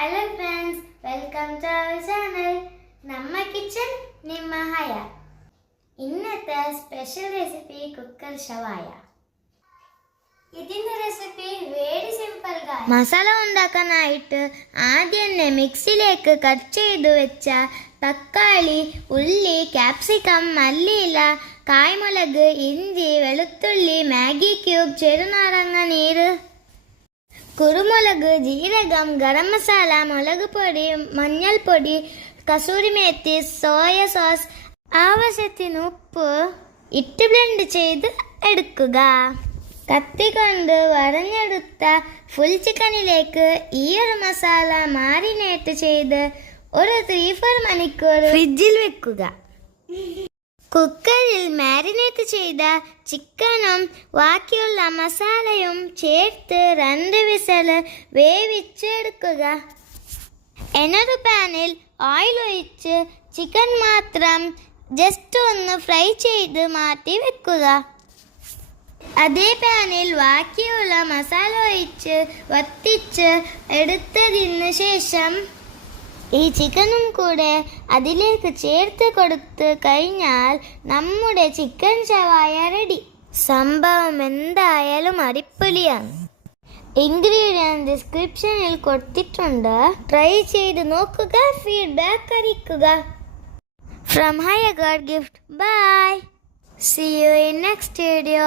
Hello friends, welcome to our channel നമ്മ kitchen നിമ്മ ഹയ. ഇന്നത്തെ സ്പെഷ്യൽ റെസിപ്പി കുക്കർ ഷവായ. ഇതിന്റെ റെസിപ്പി വെരി സിമ്പിൾ. മസാല ഉണ്ടാക്കാനായിട്ട് ആദ്യം തന്നെ മിക്സിയിലേക്ക് കട്ട് ചെയ്തു വെച്ച തക്കാളി, ഉള്ളി, ക്യാപ്സിക്കം, മല്ലിയില, കായ്മുളക്, ഇഞ്ചി, വെളുത്തുള്ളി, മാഗി ക്യൂബ്, ചെറുനാരങ്ങ നീര്, കുരുമുളക്, ജീരകം, ഗരം മസാല, മുളക് പൊടി, മഞ്ഞൾപ്പൊടി, കസൂരി മേത്തി, സോയ സോസ്, ആവശ്യത്തിന് ഉപ്പ് ഇട്ട് ബ്ലെൻഡ് ചെയ്ത് എടുക്കുക. കത്തി കൊണ്ട് വരഞ്ഞെടുത്ത ഫുൾ ചിക്കനിലേക്ക് ഈ ഒരു മസാല മാരിനേറ്റ് ചെയ്ത് ഒരു 3-4 മണിക്കൂർ ഫ്രിഡ്ജിൽ വെക്കുക. കുക്കറിൽ മാരിനേറ്റ് ചെയ്ത ചിക്കനും ബാക്കിയുള്ള മസാലയും ചേർത്ത് 2 വിസിൽ വേവിച്ചെടുക്കുക. എന്നൊരു പാനിൽ ഓയിൽ ഒഴിച്ച് ചിക്കൻ മാത്രം ജസ്റ്റ് ഒന്ന് ഫ്രൈ ചെയ്ത് മാറ്റി വെക്കുക. അതേ പാനിൽ ബാക്കിയുള്ള മസാല ഒഴിച്ച് വറ്റിച്ച് എടുത്തതിന് ശേഷം ഈ ചിക്കനും കൂടെ അതിലേക്ക് ചേർത്ത് കൊടുത്ത് കഴിഞ്ഞാൽ നമ്മുടെ ചിക്കൻ ഷവായ റെഡി. സംഭവം എന്തായാലും അടിപൊളിയാണ്. ഇൻഗ്രീഡിയൻറ്റ് ഡിസ്ക്രിപ്ഷനിൽ കൊടുത്തിട്ടുണ്ട്. ട്രൈ ചെയ്ത് നോക്കുക, ഫീഡ്ബാക്ക് അറിയിക്കുക. From Haya God gift. Bye. See you in next video.